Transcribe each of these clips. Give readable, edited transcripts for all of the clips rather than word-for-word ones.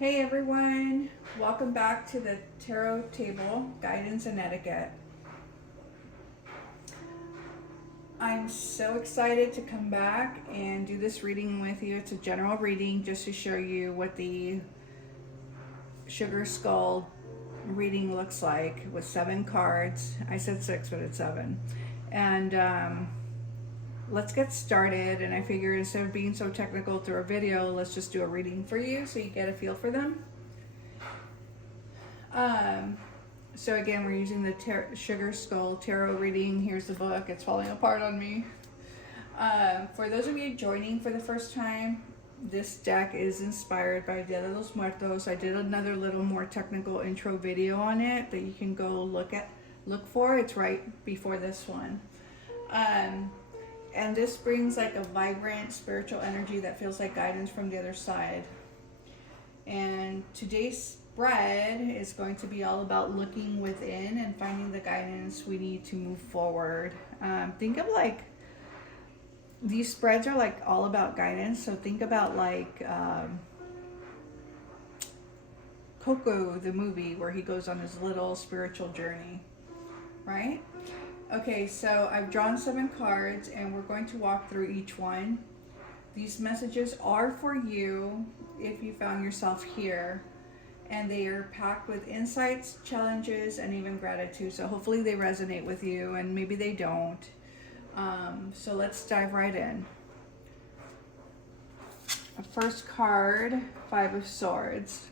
Hey everyone, welcome back to the Tarot Table Guidance and Etiquette. I'm so excited to come back and do this reading with you. It's a general reading just to show you what the Sugar Skull reading looks like with 7 cards. I said 6, but it's 7. And let's get started. And I figured instead of being so technical through a video, let's just do a reading for you so you get a feel for them. So again, we're using the Sugar Skull Tarot reading. Here's the book. It's falling apart on me. For those of you joining for the first time, this deck is inspired by Dia de los Muertos. I did another little more technical intro video on it that you can go look for. It's right before this one. And this brings like a vibrant spiritual energy that feels like guidance from the other side. And today's spread is going to be all about looking within and finding the guidance we need to move forward. Think of like, these spreads are like all about guidance. So think about like Coco, the movie, where he goes on his little spiritual journey, right? Okay, so I've drawn 7 cards and we're going to walk through each one. These messages are for you if you found yourself here, and they are packed with insights, challenges, and even gratitude. So hopefully they resonate with you, and maybe they don't. So let's dive right in. First card, 5 of Swords.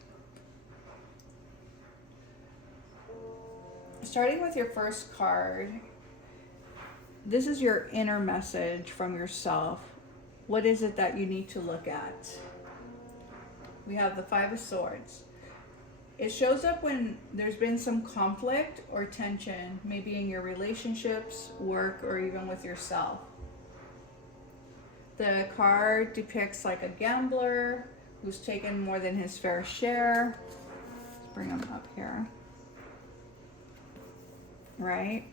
Starting with your first card, this is your inner message from yourself. What is it that you need to look at? We have the 5 of Swords. It shows up when there's been some conflict or tension, maybe in your relationships, work, or even with yourself. The card depicts like a gambler who's taken more than his fair share. Let's bring him up here. Right?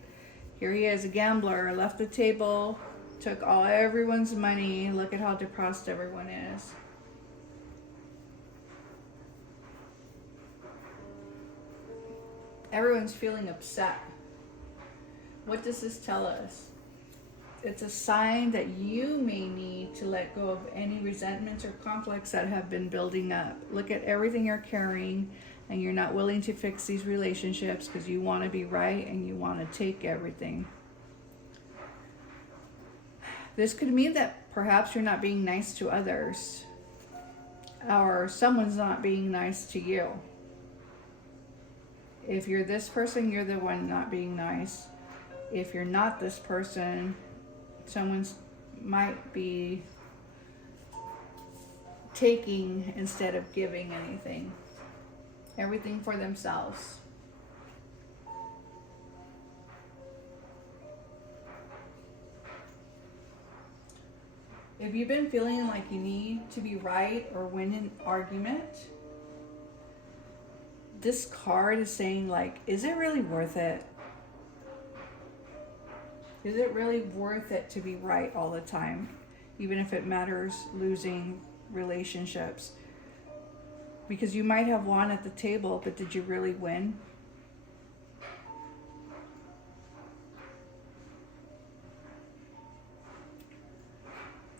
Here he is, a gambler, left the table, took everyone's money. Look at how depressed everyone is. Everyone's feeling upset. What does this tell us? It's a sign that you may need to let go of any resentments or conflicts that have been building up. Look at everything you're carrying, and you're not willing to fix these relationships because you want to be right and you want to take everything. This could mean that perhaps you're not being nice to others, or someone's not being nice to you. If you're this person, you're the one not being nice. If you're not this person, someone might be taking instead of giving anything. Everything for themselves. If you've been feeling like you need to be right or win an argument, this card is saying like, is it really worth it? Is it really worth it to be right all the time? Even if it matters losing relationships. Because you might have won at the table, but did you really win?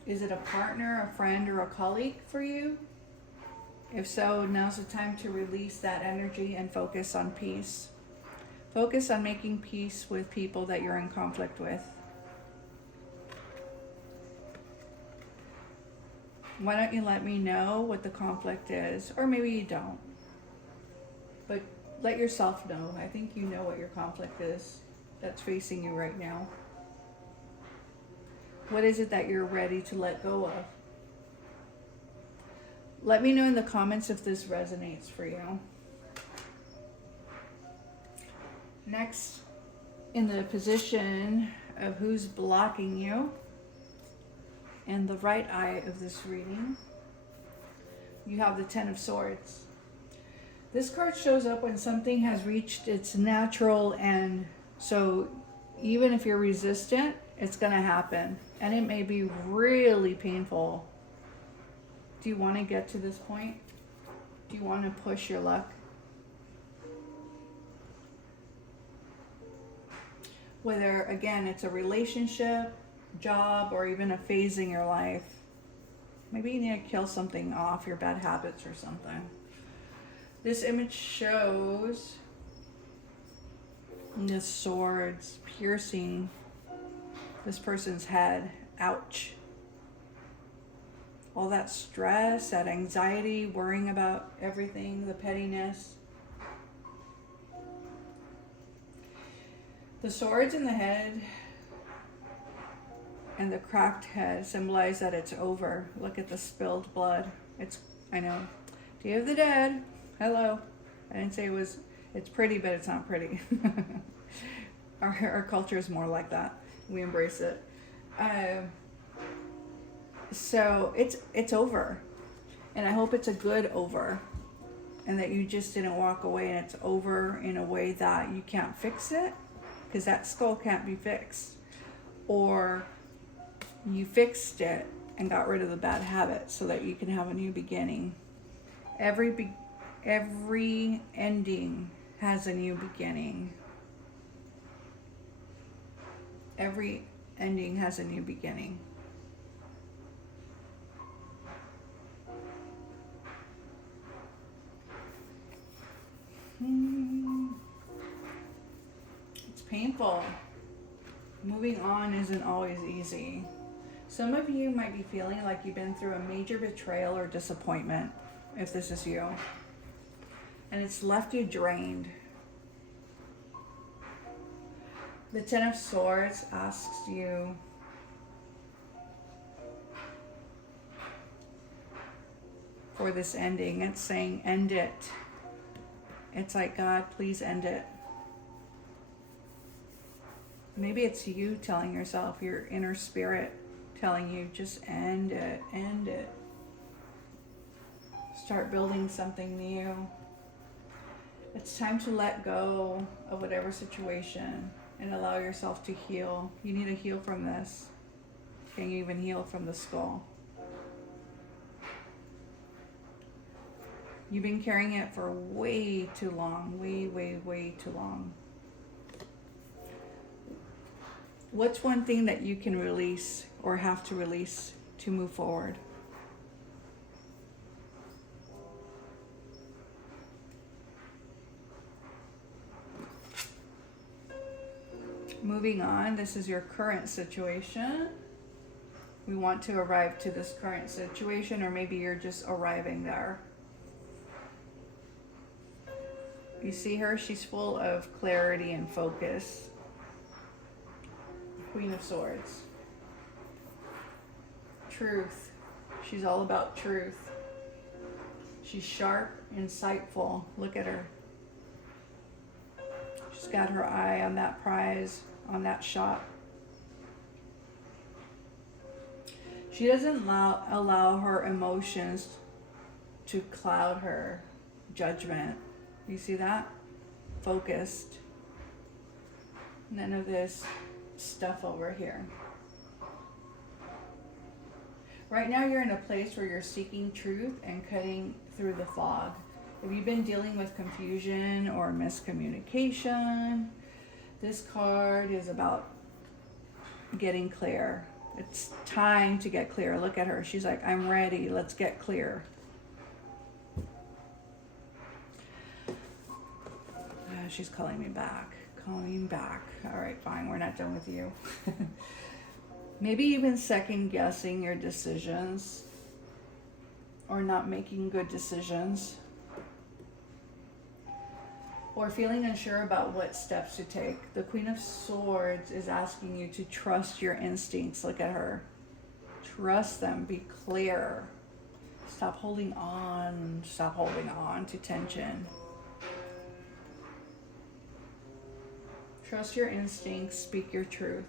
Is it a partner, a friend, or a colleague for you? If so, now's the time to release that energy and focus on peace. Focus on making peace with people that you're in conflict with. Why don't you let me know what the conflict is? Or maybe you don't. But let yourself know. I think you know what your conflict is that's facing you right now. What is it that you're ready to let go of? Let me know in the comments if this resonates for you. Next, in the position of who's blocking you, in the right eye of this reading, you have the 10 of Swords. This card shows up when something has reached its natural end. So even if you're resistant, it's going to happen. And it may be really painful. Do you want to get to this point? Do you want to push your luck? Whether, again, it's a relationship, job, or even a phase in your life. Maybe you need to kill something off, your bad habits or something. This image shows the swords piercing this person's head. Ouch. All that stress, that anxiety, worrying about everything, the pettiness. The swords in the head and the cracked head symbolize that it's over. Look at the spilled blood. I know. Day of the Dead. Hello. I didn't say it's pretty, but it's not pretty. Our culture is more like that. We embrace it. So it's over. And I hope it's a good over. And that you just didn't walk away and it's over in a way that you can't fix it. Because that skull can't be fixed. Or you fixed it and got rid of the bad habits so that you can have a new beginning. Every ending has a new beginning. Every ending has a new beginning. It's painful. Moving on isn't always easy. Some of you might be feeling like you've been through a major betrayal or disappointment, if this is you. And it's left you drained. The Ten of Swords asks you for this ending. It's saying, end it. It's like, God, please end it. Maybe it's you telling yourself, your inner spirit telling you, just end it, end it. Start building something new. It's time to let go of whatever situation and allow yourself to heal. You need to heal from this. Can you even heal from the skull? You've been carrying it for way too long, way too long. What's one thing that you can release or have to release to move forward? Moving on, this is your current situation. We want to arrive to this current situation, or maybe you're just arriving there. You see her? She's full of clarity and focus. Queen of Swords. Truth. She's all about truth. She's sharp, insightful. Look at her. She's got her eye on that prize, on that shot. She doesn't allow her emotions to cloud her judgment. You see that? Focused. None of this stuff over here. Right now you're in a place where you're seeking truth and cutting through the fog. If you've been dealing with confusion or miscommunication, this card is about getting clear. It's time to get clear. Look at her. She's like, I'm ready. Let's get clear. She's calling me back. Calling back. All right, fine. We're not done with you. Maybe you've been second guessing your decisions or not making good decisions, or feeling unsure about what steps to take. The Queen of Swords is asking you to trust your instincts. Look at her. Trust them. Be clear. Stop holding on. Stop holding on to tension. Trust your instincts. Speak your truth.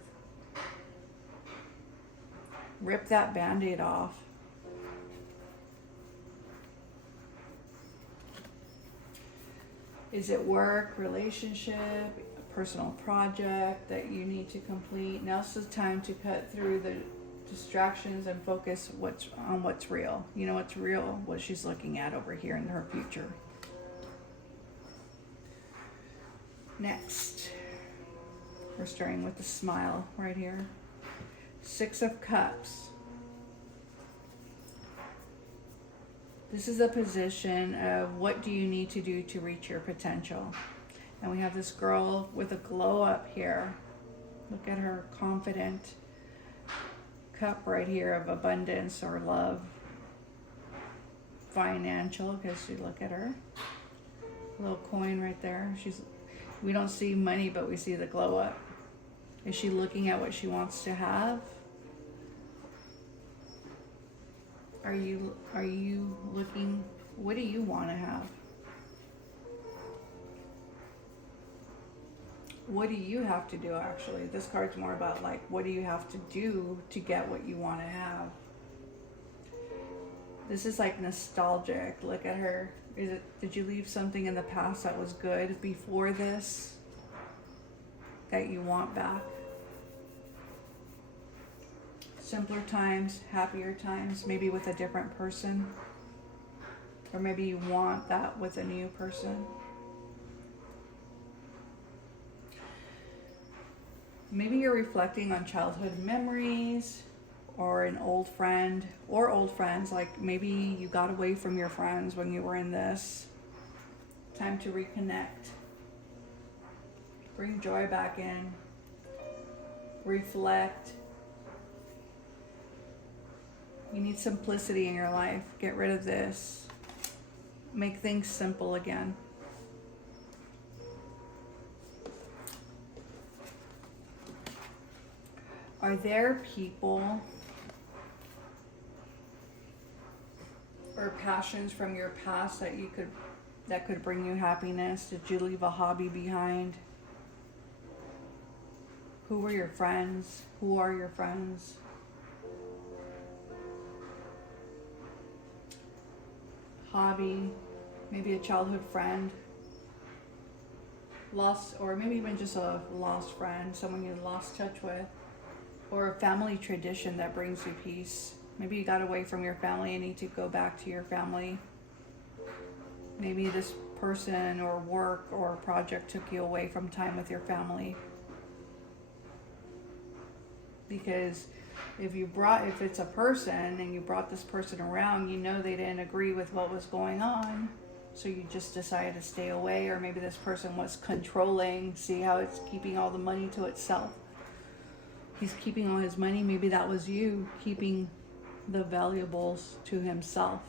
Rip that Band-Aid off. Is it work, relationship, a personal project that you need to complete? Now's the time to cut through distractions and focus on what's real. You know what's real? What she's looking at over here in her future. Next, we're starting with the smile right here. 6 of Cups. This is a position of what do you need to do to reach your potential. And we have this girl with a glow up here. Look at her confident cup right here of abundance or love. Financial, because you look at her. Little coin right there. We don't see money, but we see the glow up. Is she looking at what she wants to have? Are you looking, what do you want to have? What do you have to do, actually? This card's more about like, what do you have to do to get what you want to have? This is like nostalgic. Look at her. Did you leave something in the past that was good before this that you want back? Simpler times, happier times, maybe with a different person. Or maybe you want that with a new person. Maybe you're reflecting on childhood memories or an old friend or old friends. Like maybe you got away from your friends when you were in this. Time to reconnect. Bring joy back in. Reflect. You need simplicity in your life. Get rid of this. Make things simple again. Are there people or passions from your past that could bring you happiness? Did you leave a hobby behind? Who were your friends? Who are your friends? Hobby, maybe a childhood friend, lost, or maybe even just a lost friend, someone you lost touch with, or a family tradition that brings you peace. Maybe you got away from your family and need to go back to your family. Maybe this person or work or project took you away from time with your family. Because if it's a person and you brought this person around, you know they didn't agree with what was going on. So you just decided to stay away, or maybe this person was controlling. See how it's keeping all the money to itself. He's keeping all his money. Maybe that was you keeping the valuables to himself,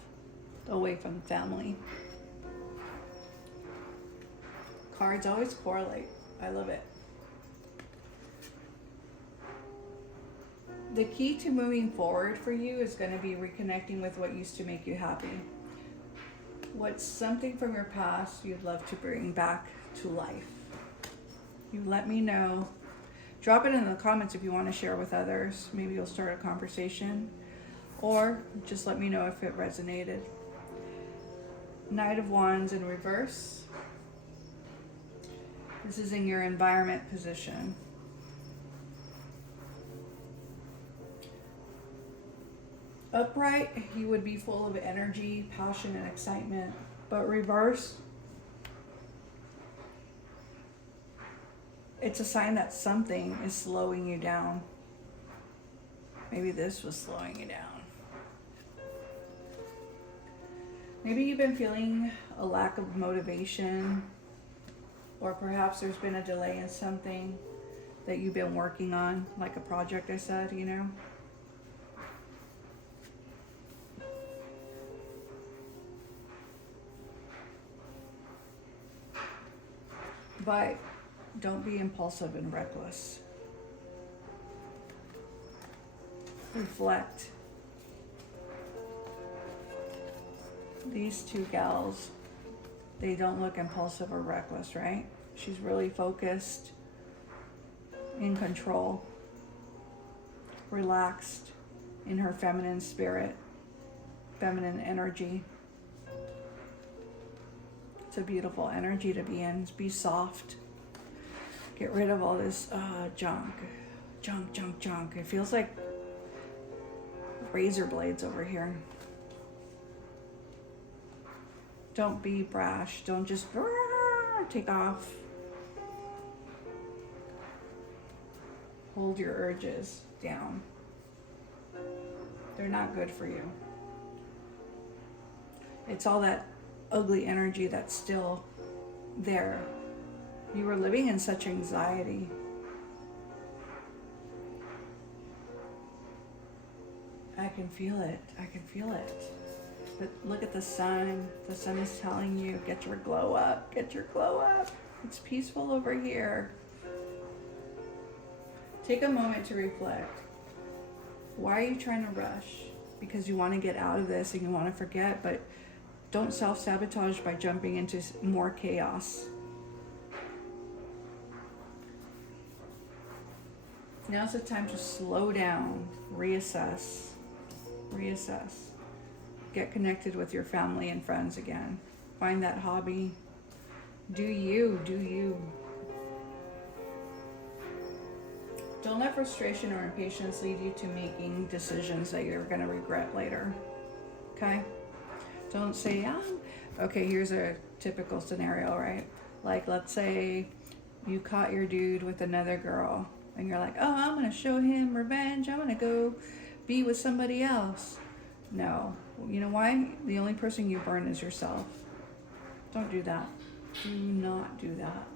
away from family. Cards always correlate. I love it. The key to moving forward for you is going to be reconnecting with what used to make you happy. What's something from your past you'd love to bring back to life? You let me know. Drop it in the comments if you want to share with others. Maybe you'll start a conversation. Or just let me know if it resonated. Knight of Wands in reverse. This is in your environment position. Upright, you would be full of energy, passion, and excitement. But reverse, it's a sign that something is slowing you down. Maybe this was slowing you down. Maybe you've been feeling a lack of motivation, or perhaps there's been a delay in something that you've been working on, like a project I said, you know. But don't be impulsive and reckless. Reflect. These two gals, they don't look impulsive or reckless, right? She's really focused, in control, relaxed in her feminine spirit, feminine energy. It's a beautiful energy to be in. Be soft. Get rid of all this junk. It feels like razor blades over here. Don't be brash. Don't just take off. Hold your urges down. They're not good for you. It's all that ugly energy that's still there. You were living in such anxiety. I can feel it. I can feel it. But look at the sun. The sun is telling you, get your glow up. Get your glow up. It's peaceful over here. Take a moment to reflect. Why are you trying to rush? Because you want to get out of this and you want to forget, but don't self-sabotage by jumping into more chaos. Now's the time to slow down, reassess. Get connected with your family and friends again. Find that hobby. Do you. Don't let frustration or impatience lead you to making decisions that you're going to regret later. Okay? Don't say, okay, here's a typical scenario, right? Like, let's say you caught your dude with another girl and you're like, oh, I'm going to show him revenge. I'm going to go be with somebody else. No. You know why? The only person you burn is yourself. Don't do that. Do not do that.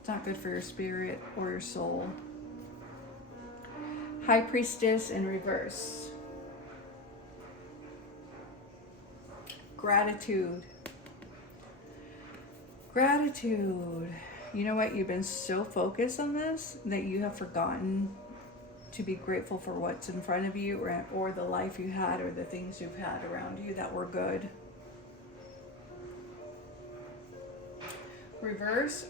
It's not good for your spirit or your soul. High Priestess in reverse. Gratitude. You know what? You've been so focused on this that you have forgotten to be grateful for what's in front of you, or the life you had, or the things you've had around you that were good. Reverse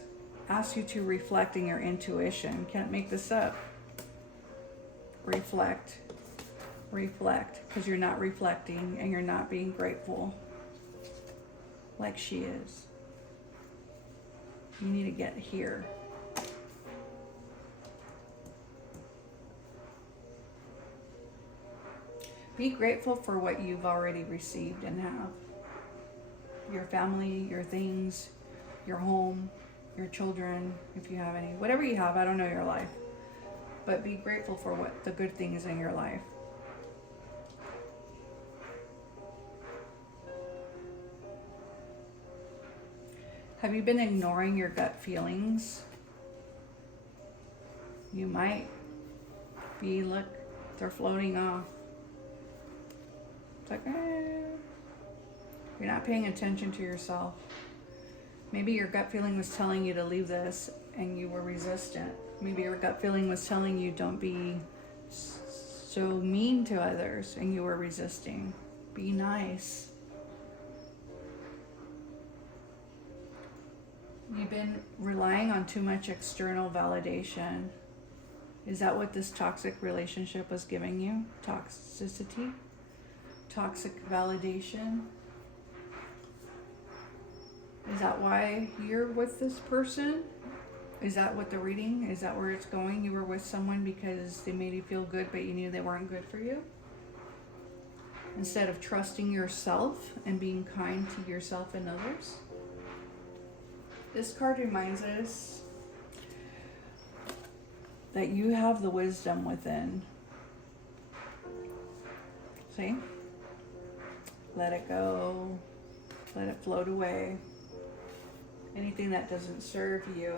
asks you to reflect in your intuition. Can't make this up. Reflect, because you're not reflecting and you're not being grateful like she is. You need to get here. Be grateful for what you've already received and have. Your family, your things, your home, your children, if you have any. Whatever you have, I don't know your life. But be grateful for what the good things in your life. Have you been ignoring your gut feelings? You might be, look, they're floating off. It's like, you're not paying attention to yourself. Maybe your gut feeling was telling you to leave this and you were resistant. Maybe your gut feeling was telling you don't be so mean to others and you were resisting. Be nice. You've been relying on too much external validation. Is that what this toxic relationship was giving you? Toxicity? Toxic validation? Is that why you're with this person? Is that what the reading? Is that where it's going? You were with someone because they made you feel good, but you knew they weren't good for you? Instead of trusting yourself and being kind to yourself and others? This card reminds us that you have the wisdom within. See? Let it go. Let it float away. Anything that doesn't serve you.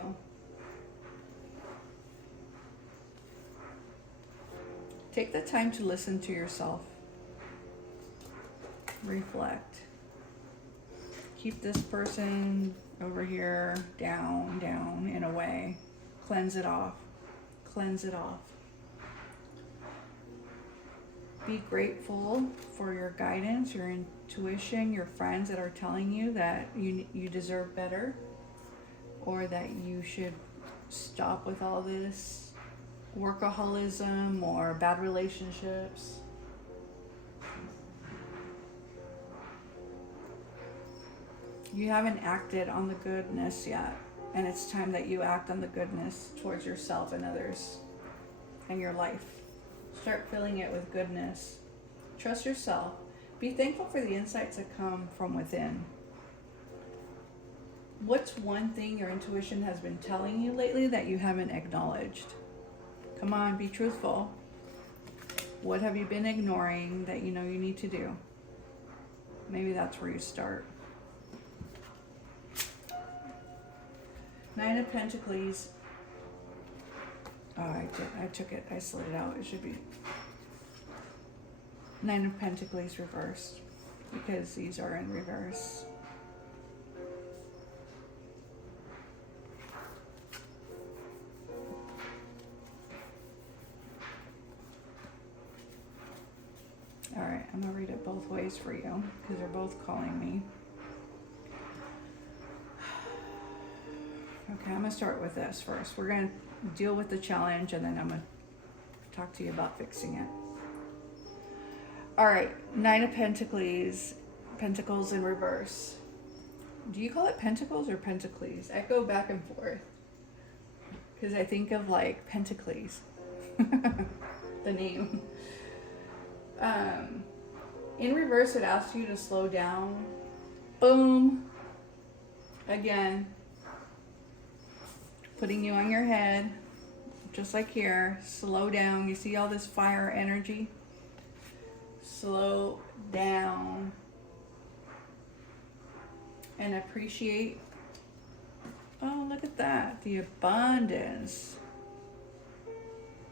Take the time to listen to yourself. Reflect. Keep this person over here down, and away. Cleanse it off. Cleanse it off. Be grateful for your guidance, your intuition, your friends that are telling you that you deserve better, or that you should stop with all this workaholism or bad relationships. You haven't acted on the goodness yet, and it's time that you act on the goodness towards yourself and others and your life. Start filling it with goodness. Trust yourself. Be thankful for the insights that come from within. What's one thing your intuition has been telling you lately that you haven't acknowledged? Come on, be truthful. What have you been ignoring that you know you need to do? Maybe that's where you start. Nine of Pentacles. Oh, I took it. I slid it out. It should be Nine of Pentacles reversed because these are in reverse. All right, I'm gonna read it both ways for you because they're both calling me. Okay, I'm gonna start with this first. We're gonna deal with the challenge and then I'm gonna talk to you about fixing it. All right, Nine of Pentacles, Pentacles in reverse. Do you call it Pentacles or Pentacles? I go back and forth because I think of like Pentacles, the name. In reverse, it asks you to slow down. Boom. Again, putting you on your head, just like here. Slow down. You see all this fire energy? Slow down and appreciate. Oh, look at that. The abundance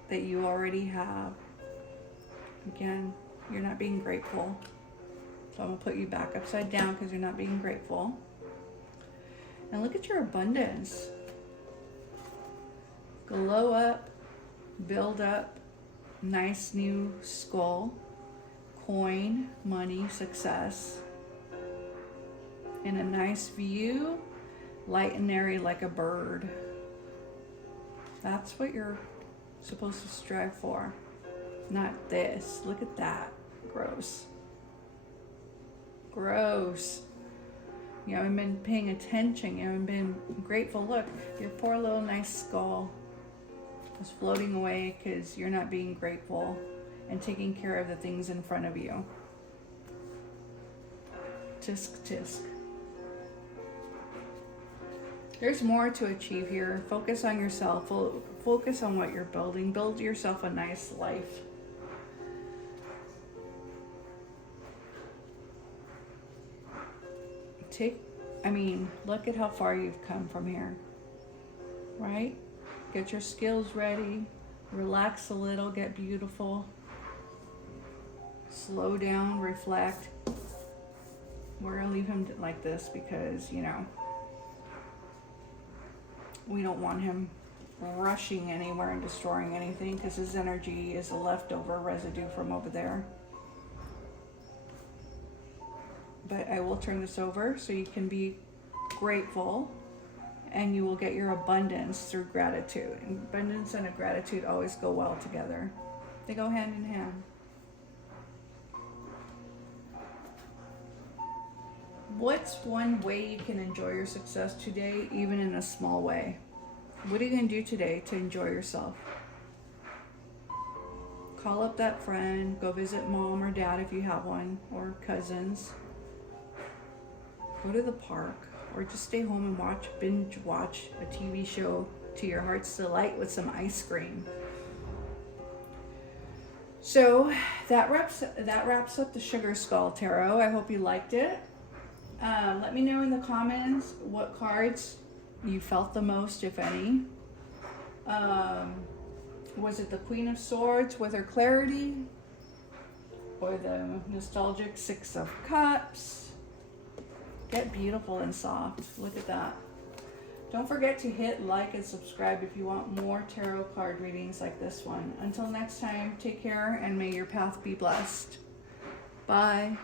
that you already have. Again, you're not being grateful. So I'm going to put you back upside down because you're not being grateful. And look at your abundance. Glow up, build up, nice new skull, coin, money, success, and a nice view, light and airy like a bird. That's what you're supposed to strive for, not this. Look at that. Gross. Gross. You haven't been paying attention. You haven't been grateful. Look, your poor little nice skull is floating away because you're not being grateful and taking care of the things in front of you. Tisk, tisk. There's more to achieve here. Focus on yourself. Focus on what you're building. Build yourself a nice life. Look at how far you've come from here, right? Get your skills ready, relax a little, get beautiful, slow down, reflect. We're gonna leave him like this because, we don't want him rushing anywhere and destroying anything because his energy is a leftover residue from over there. But I will turn this over so you can be grateful and you will get your abundance through gratitude. And abundance and gratitude always go well together. They go hand in hand. What's one way you can enjoy your success today, even in a small way? What are you going to do today to enjoy yourself? Call up that friend, go visit mom or dad if you have one, or cousins. Go to the park, or just stay home and binge watch a TV show to your heart's delight with some ice cream. So that wraps up the Sugar Skull Tarot. I hope you liked it. Let me know in the comments what cards you felt the most, if any. Was it the Queen of Swords with her clarity? Or the nostalgic Six of Cups? Get beautiful and soft. Look at that. Don't forget to hit like and subscribe if you want more tarot card readings like this one. Until next time, take care and may your path be blessed. Bye.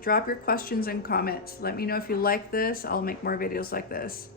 Drop your questions and comments. Let me know if you like this. I'll make more videos like this.